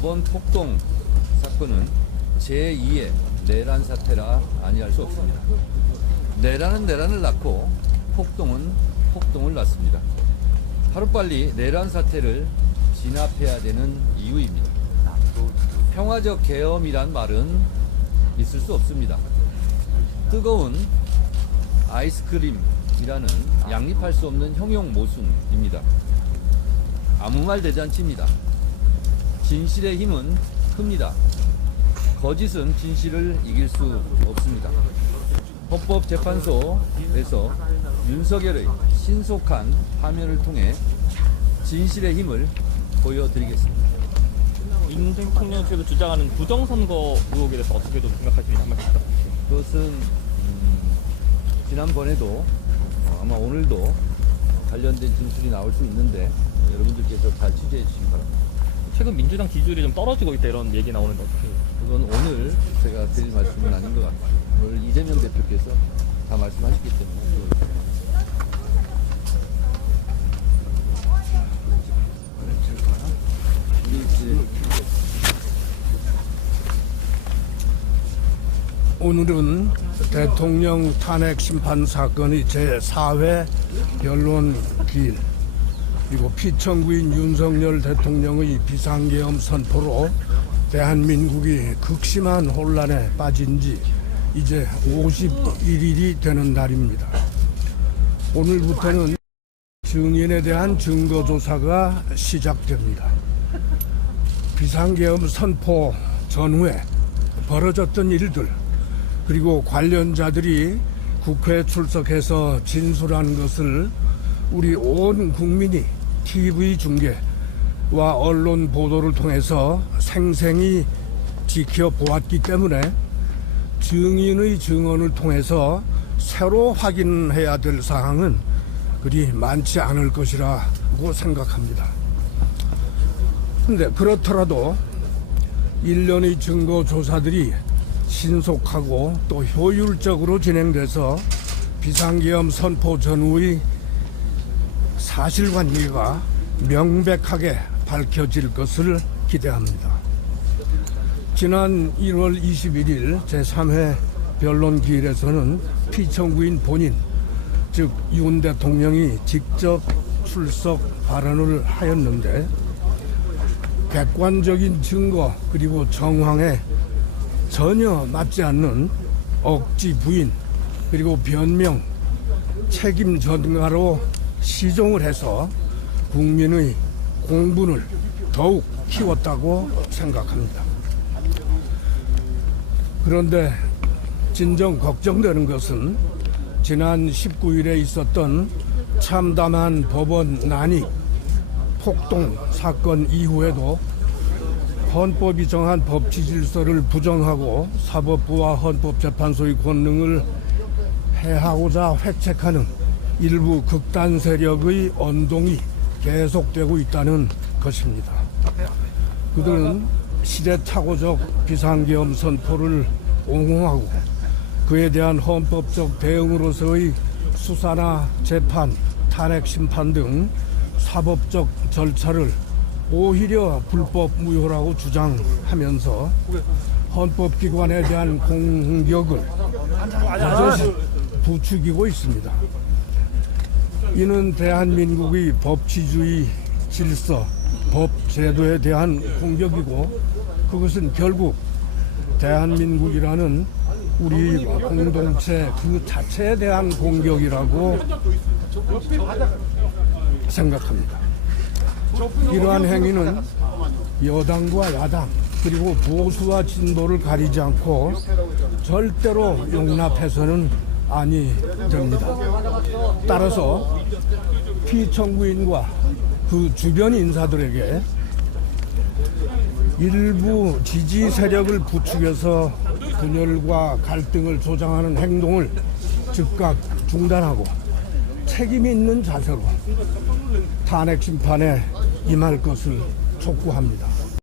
이번 폭동 사건은 제2의 내란 사태라 아니할 수 없습니다. 내란은 내란을 낳고 폭동은 폭동을 낳습니다. 하루빨리 내란 사태를 진압해야 되는 이유입니다. 평화적 계엄이란 말은 있을 수 없습니다. 뜨거운 아이스크림이라는 양립할 수 없는 형용 모순입니다. 아무 말 대잔치입니다. 진실의 힘은 큽니다. 거짓은 진실을 이길 수 없습니다. 헌법재판소에서 윤석열의 신속한 파면을 통해 진실의 힘을 보여드리겠습니다. 윤 대통령께서 주장하는 부정선거 의혹에 대해서 어떻게 좀 생각하시는지 한 말씀 부탁드립니다. 그것은 지난번에도 아마 오늘도 관련된 진술이 나올 수 있는데 여러분들께서 잘 취재해 주시기 바랍니다. 최근 민주당 지지율이 좀 떨어지고 있다 이런 얘기 나오는데 어떻게? 그건 오늘 제가 드릴 말씀은 아닌 것 같아요. 오늘 이재명 대표께서 다 말씀하셨기 때문에. 오늘은 대통령 탄핵 심판 사건의 제4회 변론 기일, 그리고 피청구인 윤석열 대통령의 비상계엄 선포로 대한민국이 극심한 혼란에 빠진 지 이제 51일이 되는 날입니다. 오늘부터는 증인에 대한 증거조사가 시작됩니다. 비상계엄 선포 전후에 벌어졌던 일들, 그리고 관련자들이 국회에 출석해서 진술한 것을 우리 온 국민이 TV 중계와 언론 보도를 통해서 생생히 지켜보았기 때문에 증인의 증언을 통해서 새로 확인해야 될 사항은 그리 많지 않을 것이라고 생각합니다. 그런데 그렇더라도 일련의 증거 조사들이 신속하고 또 효율적으로 진행돼서 비상계엄 선포 전후의 사실관계가 명백하게 밝혀질 것을 기대합니다. 지난 1월 21일 제3회 변론기일에서는 피청구인 본인, 즉 윤 대통령이 직접 출석 발언을 하였는데 객관적인 증거 그리고 정황에 전혀 맞지 않는 억지 부인 그리고 변명, 책임 전가로 시종을 해서 국민의 공분을 더욱 키웠다고 생각합니다. 그런데 진정 걱정되는 것은 지난 19일에 있었던 참담한 법원 난입, 폭동 사건 이후에도 헌법이 정한 법치 질서를 부정하고 사법부와 헌법재판소의 권능을 해하고자 획책하는 일부 극단 세력의 언동이 계속되고 있다는 것입니다. 그들은 시대착오적 비상계엄 선포를 옹호하고 그에 대한 헌법적 대응으로서의 수사나 재판, 탄핵 심판 등 사법적 절차를 오히려 불법 무효라고 주장하면서 헌법기관에 대한 공격을 버젓이 부추기고 있습니다. 이는 대한민국의 법치주의 질서, 법 제도에 대한 공격이고 그것은 결국 대한민국이라는 우리 공동체 그 자체에 대한 공격이라고 생각합니다. 이러한 행위는 여당과 야당 그리고 보수와 진보를 가리지 않고 절대로 용납해서는 아니 됩니다. 따라서 피청구인과 그 주변 인사들에게 일부 지지 세력을 부추겨서 분열과 갈등을 조장하는 행동을 즉각 중단하고 책임 있는 자세로 탄핵 심판에 임할 것을 촉구합니다.